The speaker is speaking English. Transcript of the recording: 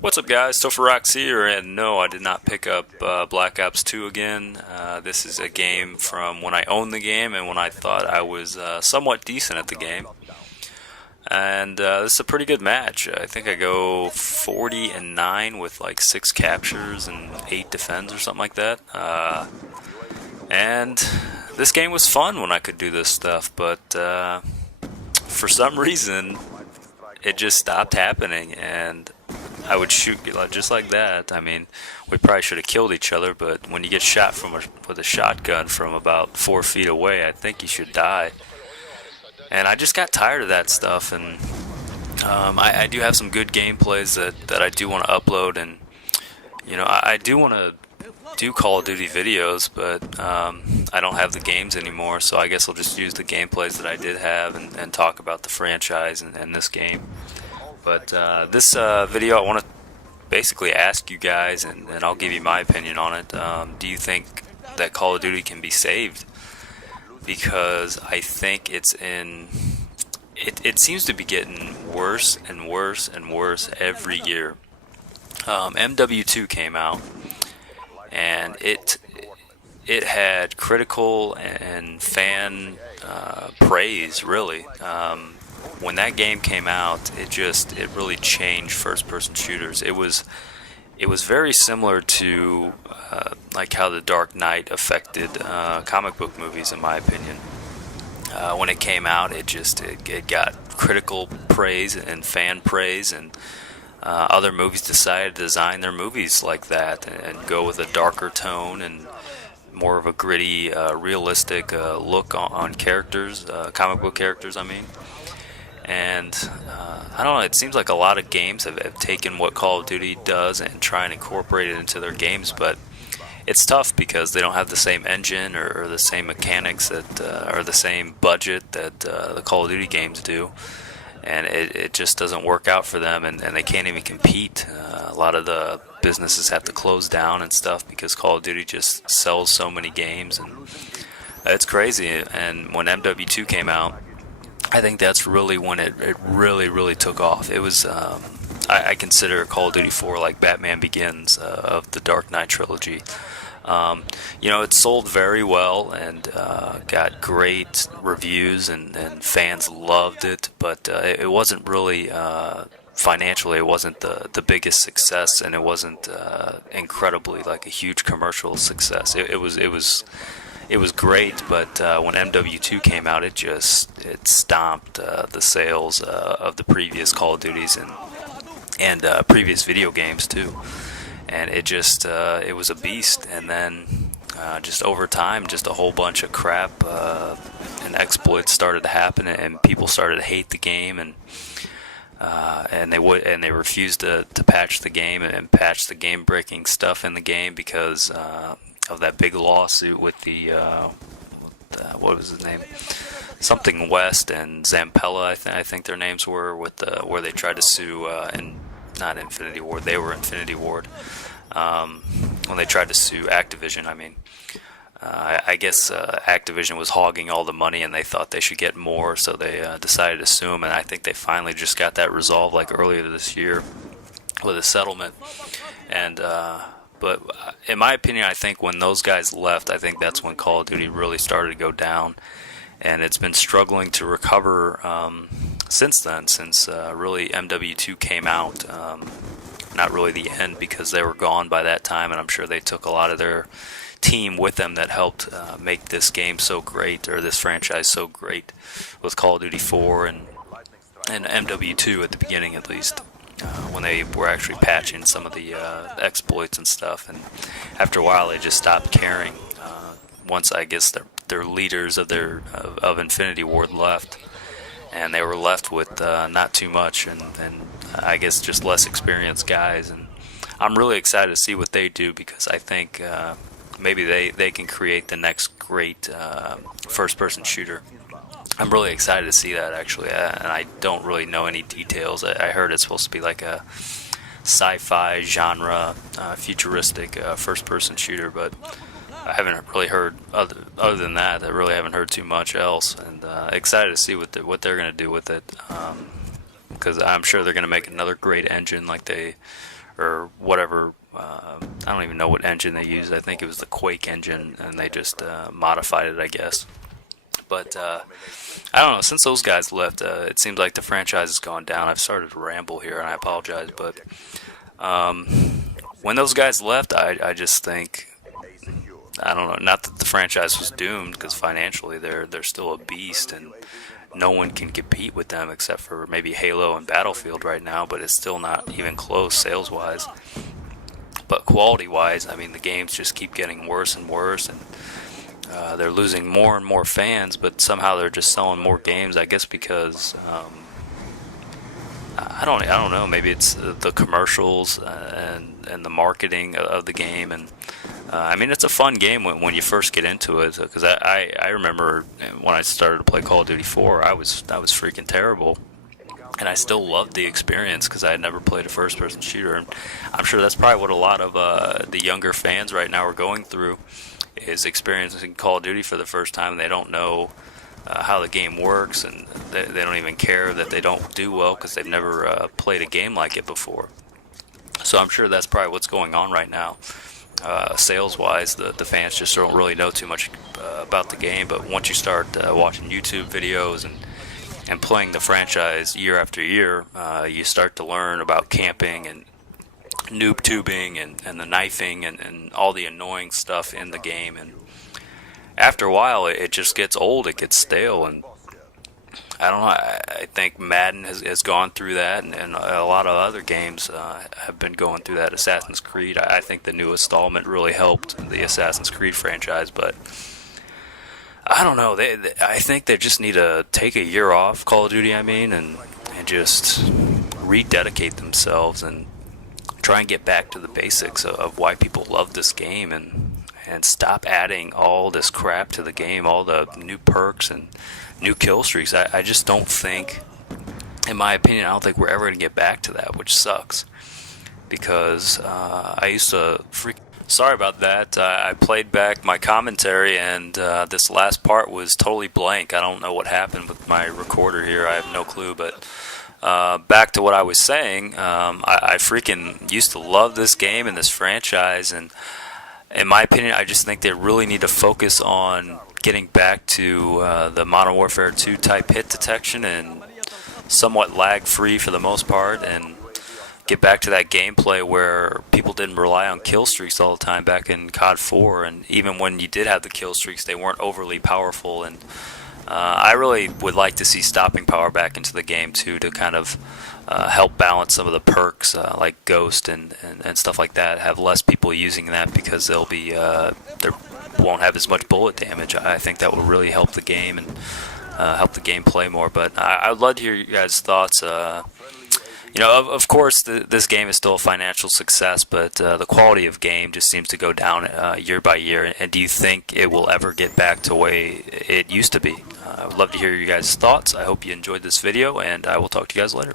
What's up, guys? Topherocks here, and no, I did not pick up Black Ops 2 again. This is a game from when I owned the game and when I thought I was somewhat decent at the game. And this is a pretty good match. I think I go 40-9 with like 6 captures and 8 defends or something like that. And this game was fun when I could do this stuff, but for some reason it just stopped happening, and I would shoot just like that. I mean, we probably should have killed each other, but when you get shot with a shotgun from about 4 feet away, I think you should die. And I just got tired of that stuff, and I do have some good gameplays that I do want to upload, and I do want to do Call of Duty videos, but I don't have the games anymore, so I guess I'll just use the gameplays that I did have and talk about the franchise and this game. But this video, I want to basically ask you guys, and I'll give you my opinion on it. Do you think that Call of Duty can be saved? Because I think it seems to be getting worse and worse and worse every year. MW2 came out, and it had critical and fan praise, really. When that game came out, it really changed first-person shooters. It was very similar to like how the Dark Knight affected comic book movies, in my opinion. When it came out, it got critical praise and fan praise, and other movies decided to design their movies like that and go with a darker tone and more of a gritty, realistic look on characters, comic book characters, I mean. And I don't know, it seems like a lot of games have taken what Call of Duty does and try and incorporate it into their games, but it's tough because they don't have the same engine or the same mechanics or the same budget that the Call of Duty games do, and it just doesn't work out for them, and they can't even compete. A lot of the businesses have to close down and stuff because Call of Duty just sells so many games, and it's crazy. And when MW2 came out, I think that's really when it really took off. It was I consider Call of Duty 4 like Batman Begins of the Dark Knight trilogy. It sold very well and got great reviews, and fans loved it, but it wasn't really financially, it wasn't the biggest success, and it wasn't incredibly like a huge commercial success. It was great, but when MW2 came out, it stomped the sales of the previous Call of Duties and previous video games too. And it was a beast. And then just over time, just a whole bunch of crap and exploits started to happen, and people started to hate the game, and they refused to patch the game and patch the game-breaking stuff in the game because of that big lawsuit with the what was his name? Something West and Zampella, I think their names were, with where they tried to sue not Infinity Ward, they were Infinity Ward. When they tried to sue Activision, I mean, I guess Activision was hogging all the money, and they thought they should get more, so they decided to sue them, and I think they finally just got that resolved like earlier this year with a settlement. And but in my opinion, I think when those guys left, I think that's when Call of Duty really started to go down, and it's been struggling to recover since then, since really MW2 came out. Not really the end, because they were gone by that time, and I'm sure they took a lot of their team with them that helped make this game so great, or this franchise so great, with Call of Duty 4 and MW2 at the beginning, at least. When they were actually patching some of the exploits and stuff, and after a while they just stopped caring. Once I guess their leaders of Infinity Ward left, and they were left with not too much, and I guess just less experienced guys. And I'm really excited to see what they do, because I think maybe they can create the next great first-person shooter. I'm really excited to see that, actually, and I don't really know any details. I heard it's supposed to be like a sci-fi genre, futuristic first-person shooter, but I haven't really heard other than that. I really haven't heard too much else, and excited to see what they're going to do with it. because I'm sure they're going to make another great engine like they, or whatever. I don't even know what engine they used. I think it was the Quake engine, and they just modified it, I guess. But I don't know. Since those guys left, it seems like the franchise has gone down. I've started to ramble here, and I apologize. But when those guys left, I just think, I don't know. Not that the franchise was doomed, because financially they're still a beast, and no one can compete with them except for maybe Halo and Battlefield right now. But it's still not even close sales-wise. But quality-wise, I mean, the games just keep getting worse and worse, and they're losing more and more fans, but somehow they're just selling more games. I guess because I don't know. Maybe it's the commercials and the marketing of the game, and I mean, it's a fun game when you first get into it. Because I remember when I started to play Call of Duty 4, I was freaking terrible. And I still loved the experience because I had never played a first-person shooter. And I'm sure that's probably what a lot of the younger fans right now are going through, is experiencing Call of Duty for the first time. They don't know how the game works, and they don't even care that they don't do well because they've never played a game like it before. So I'm sure that's probably what's going on right now. Sales-wise, the fans just don't really know too much about the game. But once you start watching YouTube videos and playing the franchise year after year, you start to learn about camping and noob tubing and the knifing and all the annoying stuff in the game. And after a while, it just gets old, it gets stale, and I don't know, I think Madden has gone through that, and a lot of other games have been going through that. Assassin's Creed, I think the new installment really helped the Assassin's Creed franchise, but I don't know. I think they just need to take a year off, Call of Duty, I mean, and just rededicate themselves and try and get back to the basics of why people love this game, and stop adding all this crap to the game, all the new perks and new kill streaks. I just don't think, in my opinion, I don't think we're ever going to get back to that, which sucks. Because I used to Sorry about that. I played back my commentary, and this last part was totally blank. I don't know what happened with my recorder here. I have no clue. But back to what I was saying, I freaking used to love this game and this franchise. And in my opinion, I just think they really need to focus on getting back to the Modern Warfare 2 type hit detection and somewhat lag-free for the most part, and get back to that gameplay where people didn't rely on kill streaks all the time back in COD 4, and even when you did have the kill streaks, they weren't overly powerful. And I really would like to see stopping power back into the game too, to kind of help balance some of the perks like Ghost and stuff like that. Have less people using that because they'll be they won't have as much bullet damage. I think that will really help the game and help the game play more. But I would love to hear you guys' thoughts. You know, of course, this game is still a financial success, but the quality of game just seems to go down year by year. And do you think it will ever get back to the way it used to be? I would love to hear you guys' thoughts. I hope you enjoyed this video, and I will talk to you guys later.